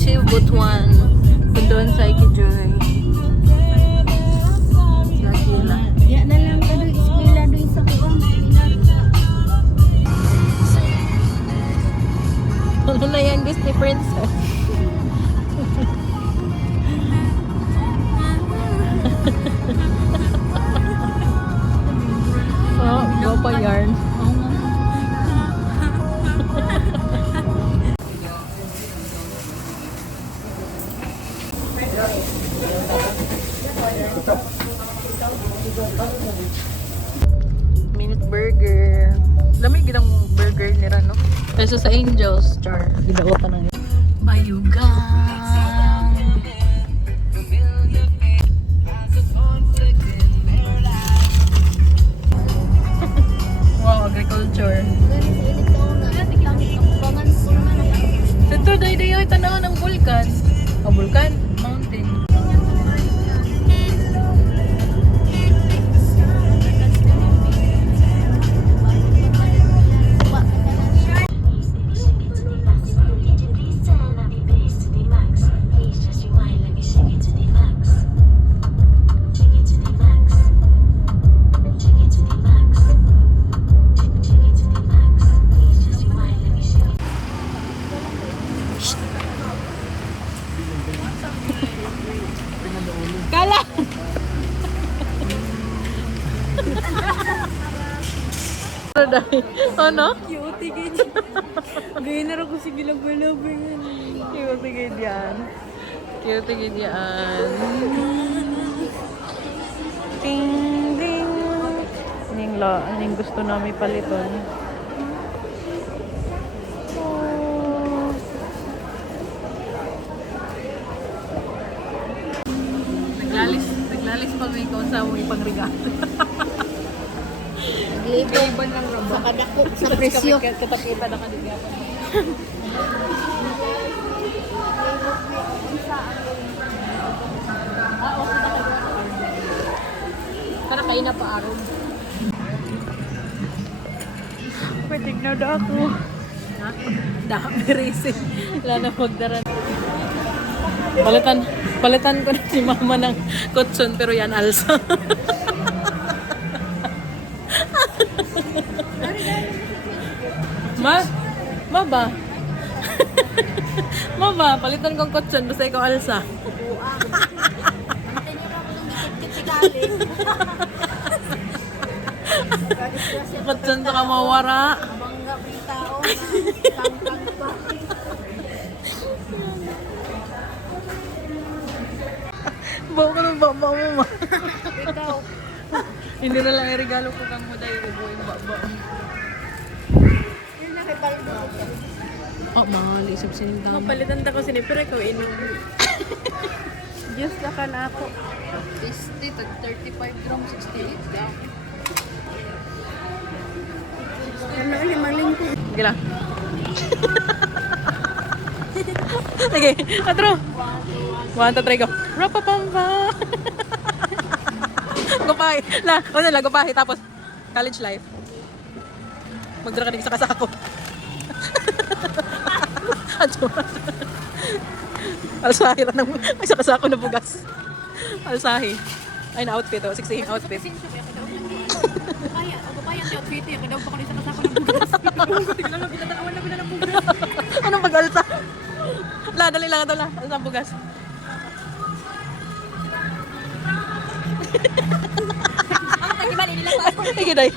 to Butuan. Doon sa Ikijoy. Lagi lang. Ya na lang ka doon, eskwela doon sa kuwang. Ano na yan, Disney Princess? Oh, go pa yarn. Minute burger. Lamig ginang burger nila, no? Kasi sa Angels, char. Gidawa pa ng bayugang. Wow, agriculture. Ito, day-day yung tanaw ng vulkan. Oh, vulkan? Mountain. Kala! Ano? Cute, gini. Gaya na rin ko sige labi-labi yan. Cute gid yan. Cute gid yan. Ding ding. Aning gusto namin paliton. Oh. Naglalis pa may kung sa mong ipangregalo. Nagliban lang rabo. Sa kadako, sa presyo. Kapakita na kanila. Para kayo na pa-aron. Pwede na daw ako. Ha? Dami reason. Wala na magdaran. Palitan ko na si mama ng kutson pero yan alsa. Ma ba? Ma ba? Palitan kong kutson basta ikaw alsa. Kutson sa kamawara. Bangga yung tao. Tangkang pa. Bawa ka ng baba mo, ma. Ikaw. Hindi na lang i-regalo ko kang muday. Ubo yung baba. Yun na kay Paldo. Oh, mahal. Isip sinintang. Mapalitan ta ko sini, pero ikaw inom. Diyos na ka na ako. 35 grams, 68 daw. Ano limang lingko. Sige lang. Sige, atro. 1, 2, 3, go. Rapapamba. Gupahi. Una gupahi. Tapos, college life. Magdara ka din sa kasako. Alsahi lang ng sa kasako na bugas. Alsahi. Ay, na outfit. Oh. 16 outfit. Anong pag-alsa? Dali lang ito lang. Alsa ang bugas. Sige, day.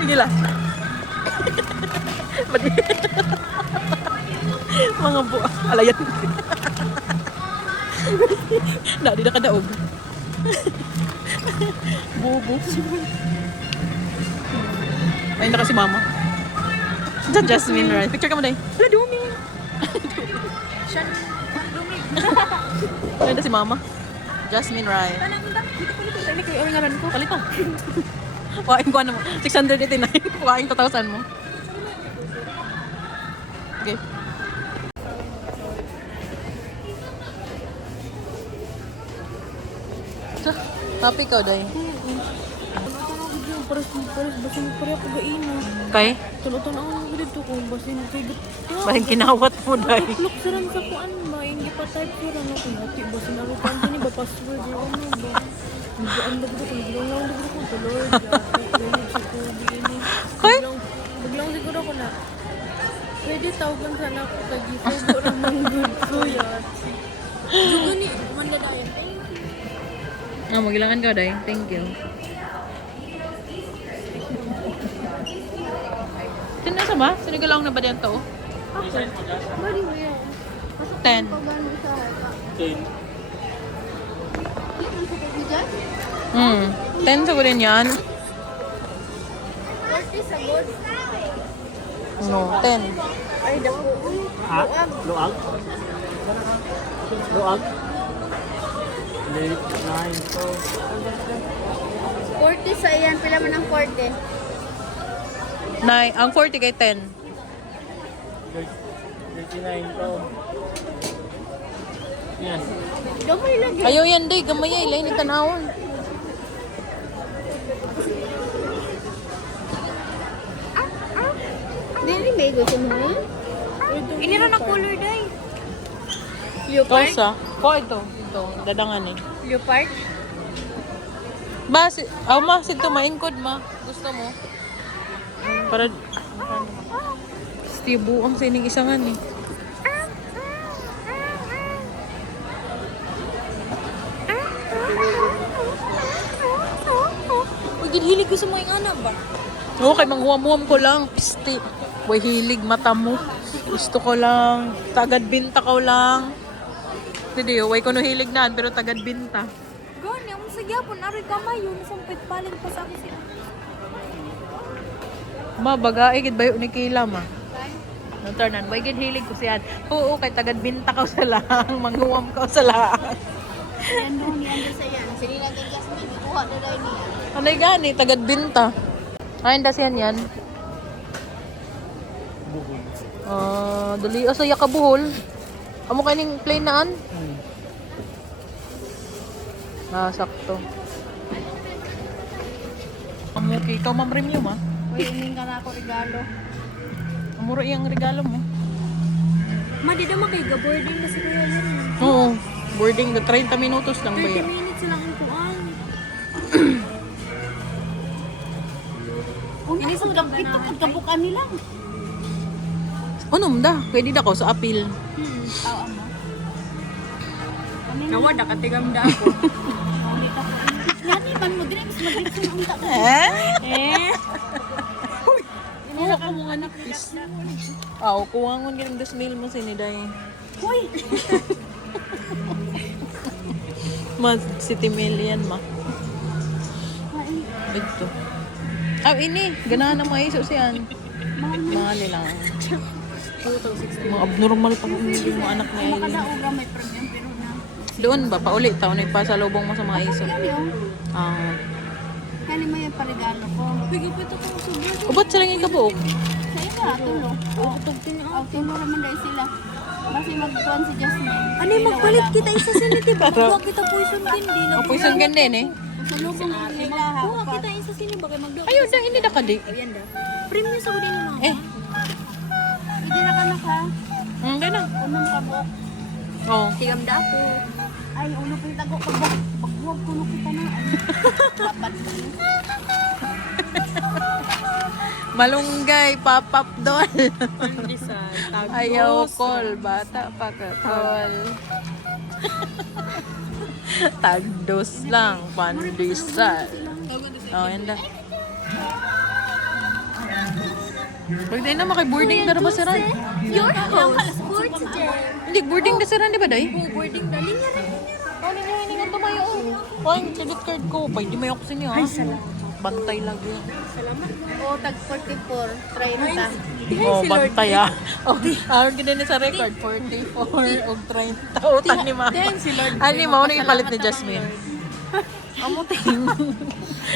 Sige lang. Mga buwa. Alayan. Di na kadaog. Bubo. Ayun na kasi mama. Jasmine, right? Picture ka mo, day. Wala, dumi. Ayun na si mama. Jasmine, right? Ini ko yung ngaran ko. Palito. Kuhain ko ano mo. 689. Kuhain 2,000 mo. Okay. Happy ka, day. pares basin pareha ko gaina. Kay? Tulo-tulo ako dito kung basin kay Bahin kinawat mo dahil. Look saran sa kuan ba hindi pa type ko ran ako nati basin ano kan ni ba password yo ano ba. Hindi ang dagdag ko biglang lang dagdag ko to Lord. Dahil sa ko ini. Kay? Biglang siguro ko na. Pwede tawagan sana ako kay Gifugo ra man good ko yan. Jugo ni mandadayan. Magilangan ka dahil. Thank you. Sinasa ba? Sinigalang na ba diyan to? Bari mo yan. 10. Pagano sa harap. 10. Hmm. 10 sa din yan. 40 sa good. No, 10. Ay, dako. Ha? Luag? Luag? Late 9. So, 40 sa iyan. Pila man ang 40? Ang 40 kay 10. 39 to. Yan. Gamay lagi. Ayaw yan day, gamay ay. Lain ni tanawon. Dili may gusto mo? Ini ra na color day. Leopard? Tosa. Ko ito. Ito. Dadangan eh. Leopard? Ma, ma, to mainkod ma. Gusto mo? Para Stibo ang sining isangan eh. Hilig ko sa mga anak ba? Oo, kay manghuam-huam ko lang. Pisti. Way hilig mata mo. Gusto ko lang. Tagad binta ko lang. Hindi, way ko no hilig na, pero tagad binta. Gani, ang sagyapon. Aroy kamay yun. Sampit paling pa sa akin sila. Ma, baga, ikid bayo ni Kila ma. No, turnan. Way gid hilig ko siyan. Oo, kay tagad binta ko sa lang. Manghuam ko sa lang. Yan doon ni Ando sa yan. Sinila kay Jasmine. Ikuha na daw niya. Anay gani, tagad binta. Ay, das yan yan. Buhol. Dali, asaya ka buhol. Amo kaning plain naan? Sakto. Amo kay ikaw mamremyo ma. Uy, uming ka na ako regalo. Amuro iyang regalo mo. Ma, di naman kayo ga-boarding kasi kuya yun. Oo. Boarding, 30 minutos lang ba 30 yan? minutes lang ang kuan. Ini sa ito pagkabukan nila. Ano da? Pwede da ko sa appeal. Tawa mo. Nawa da katigam da ako. Nani man mo drinks mag-drinks ang unta ko. Kuha ka mga napis. Kuha ko ng dasmail mo siniday. Hoy. Ma, City Mail yan ma. Ito. Ini. Ganahan na mga iso siyan. Mahali lang. Mga abnormal pa kung hindi mo anak ni Aileen. Makadauga may problem pero na. Doon ba? Pauli. Taon ay pa sa lubong mo sa mga iso. Kani mo yung paregalo ko. Bigay po ito kung sobra. Ubat sila ngayon kabuok? Sa iba, tulo. Tulo raman dahil sila. Kasi magkuhan si Jasmine. Ano magpalit kita isa siniti ba? Magkuha kita poison candy. Poison candy eh. Sa lubong nila ha. Kuha kita isa sini ba? Magkuha. Ayun da, hindi na ka di. Ayan da. Premium sa kudin mo. Hindi na ka na ka. Hindi na. Unang kabok. Oo. Tigam da ako. Ay, ulo pa yung tago kabok. Paghuwag ko na kita na. Dapat. Malunggay, papap doon. Pandesal. Ayaw call, bata pa ka tol. Tagdos lang, pandesal. Yan da. Pwede na makiboarding na ba si Ran? Your house. Sports gym. Hindi, boarding na si Ran, di ba day? Boarding na. Linya rin. Ano niya hiningan tumayo? Ay, credit card ko. Pwede may ako sa inyo, ha? Ay, salamat. Bantay lagi. Salamat. O, tag 44. 30. Bantay, ha? Ganda na sa record, 44 o 30. Utang ni Ma. Ani, Ma, ano ipalit ni Jasmine? Amuting.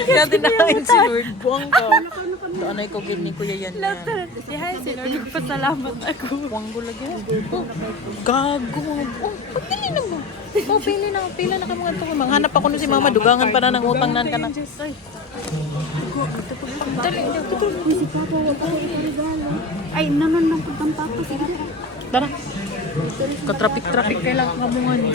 Kaya tinakain si Lord. Buwang ka. Doon ay ko gini kuya yan. Si Lord, nagpasalamat ako. Buwanggo lagi. Gago. Pagpili na mo. Pili na ka mga ito. Manghanap ako na si Mama. Dugangan pa na ng utang nan ka na. Dali, si Papa, wag ko regalo. Ay, naman ng putang Papa. Sige. Tara. Katrapik-trapik kay lang kabungan eh.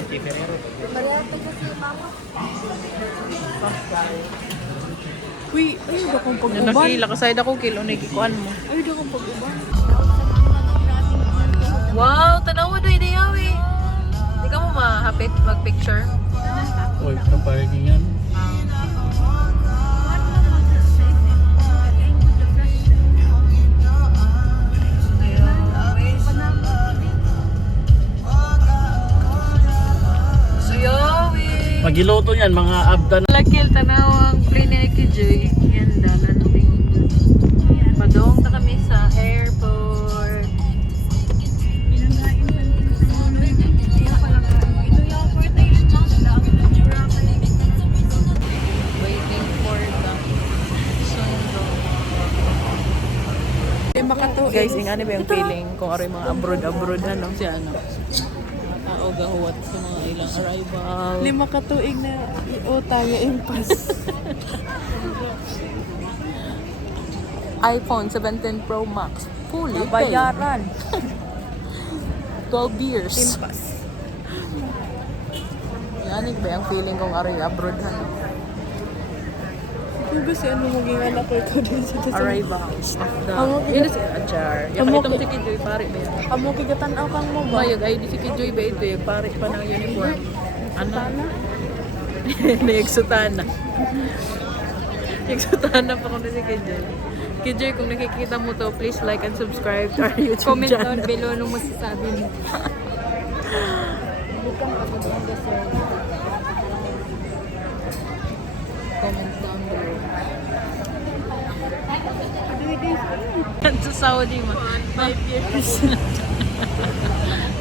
Uy, ayun ba kung Yung pag-uban? nakila ka side ako kilo na ikikuan mo. Ayun ba kung pag-uban? Wow, tanawa doy di yawi. Di ka mo mahapit mag-picture? Uy, kaparking yan. Suyawi. Magiloto yan, mga abda na. Lakil tanawang plane ni Kijoy. Yan dalan ting. Padong ta kami sa airport. Waiting for the sundo. Guys, yung ano ba yung feeling kung ano yung mga abroad ano si ano? Mga tao gahuwat sa mga ilang arrival. 5 katuig na utang nga impas. iPhone 17 Pro Max. Fully paid. Bayaran. 12 years. Impas. Yan ba yung feeling kung aray abroad ano? Kung gusto ano maging anak ko ito din sa tasang. Arrivals of the... Amo, Yun si Achar. Yung Amo, itong si Kijoy, pare ba yan? Amo kigatan-aw kang mo ba? Mayag, ay di si Kijoy ba ito yung pare pa ng uniform? Ano? Naigsutana. Naigsutana pa kung na si Kijoy. Kijoy, kung nakikita mo to, please like and subscribe to our YouTube Comment channel. down below anong masasabi mo. Comment down below. Sa Saudi ma. 5 years.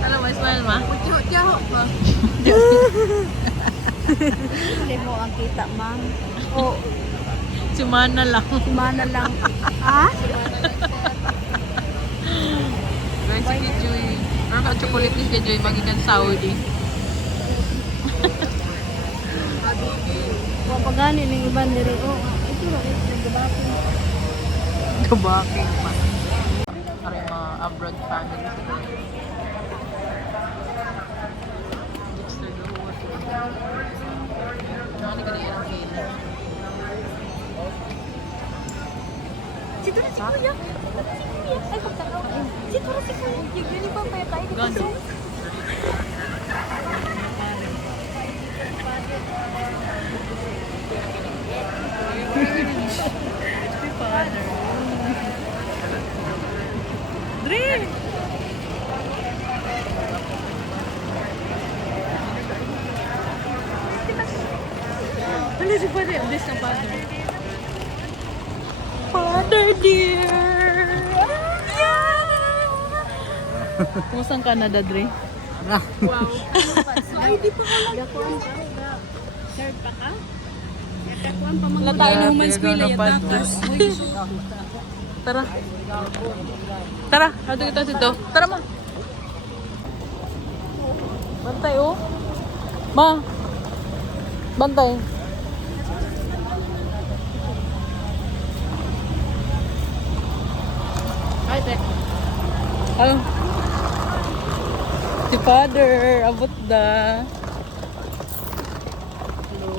Ano mo, smile ma? Hindi mo ang kita, ma'am. O, Si Mana lang. mana lang. Ha? Guys, si Kijoy. Ano ka chocolate ni Kijoy magikan Saudi? Kung pagani ng iban dire, oh, ito lang, ito gabatin. Kabaking pa. Ano yung mga abroad family sila. Dexter Gahuat. Ano ka na yung feeling? Sito na si Kuya. Ay, pagtanaw. Sito na si Kuya. Yung uniform pa tayo. Gano? Dre! Ano si Father? This na Father. Father dear! Kumusta ang Canada, Dre? Wow. Ay, di pa ka lang. Gakuan ka. Third pa ka? Gakuan pa mga tayo ng human school. Yatakas. Tara. Tara, hado kita dito. Tara ma. Bantay oh. Ma. Bantay. Ay, te. Oh. Si Father, abot da. Hello.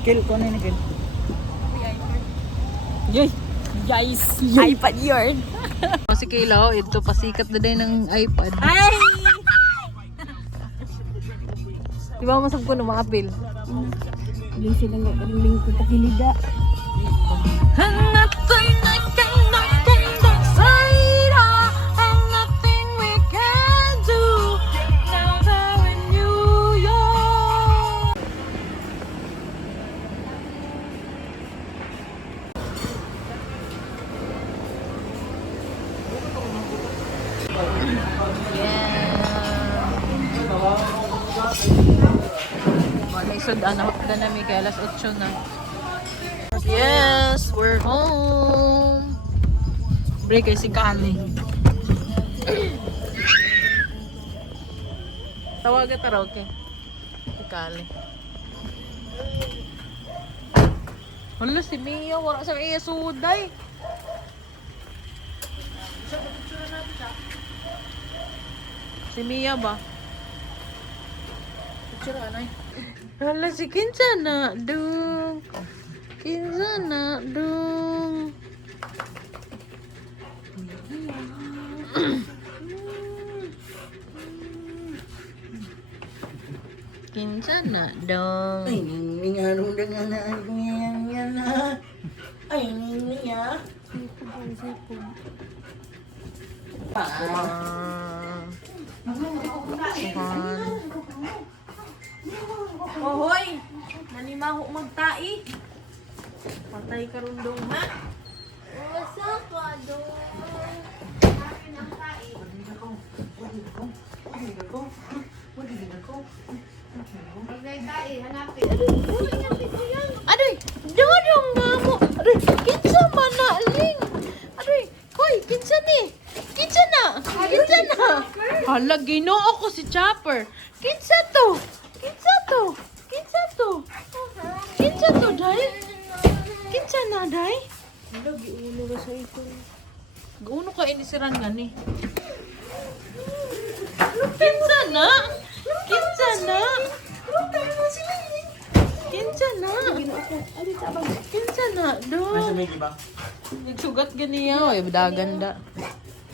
Kill ko na yun, Kill. Yay! Guys, iPad yun. Si Kayla, oh, ito pasikat na din ng iPad. Ay! Di ba masab ko na makapil? Yung silang ring ko takilida. Hanapay na kay side and nothing we can do now that we're in New York. Manisod anak na namin kay alas 8 na. Yes, we're home. Break ay si Kali. Tawagan tara, okay? Si Kali. Hala, si Mia, wala sa iya suday. Si Mia ba? Picture anay. Hala, si Kinsana, dung. Kinsana, dung. Kinsana, dung. Ay, ningarong dengan ako yan ha. Ay, niya. Ah. Ohoy! Nanimaho magtai. Patay ka ron dong, ha? Wasa ka dong. Aduh, dodong ngamo. Aduh, kinsa manaling. Aduh, koy, kinsa ni? Kinsa na? Kinsa na? Hala, ginoo ko si Chopper. Kinsa to? Kinsa to? Kinsa to? Kinsa to, day? Kinsa na, day? Hala, giulo ba sa ito? Gauno ka inisiran nga ni. Kinsa na? Kinsa na? Kinsa na? Kinsa na, do? Nasa may iba? Nagsugat ganiya, oy, ganda.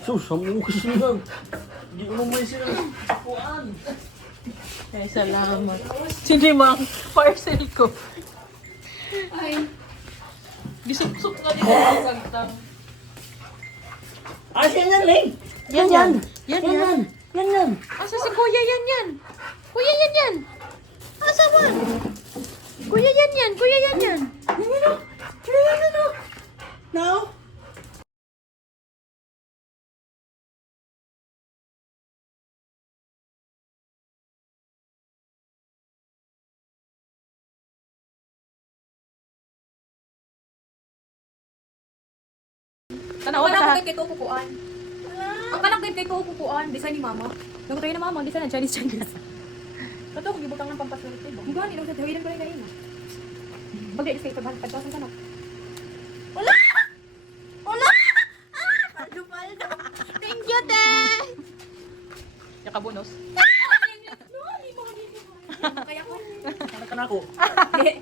Sus, samu ko siya. Di mo may sila. Kuan. Ay, salamat. Sige, mang, parcel ko. Ay, Gisupsup nga nila sa sagtang. Ah, yan, Ling. Yan. Yan. Asa si Kuya yan? Kuya yan. Asa man? Kuya yan. Now? Tanawa wala sa ko kay kukuan. Ang kanak kay kukuan, design ni mama. Nang tayo na mama, design ng Chinese. Kato kung gibutang ng pampaswerte ba? Hindi gani lang sa tawiran ko rin kanina. Bagay is kay 500,000 sana. Wala! Thank you, te! Yakabunos. Kaya ko. Ano ka na ako? Eh,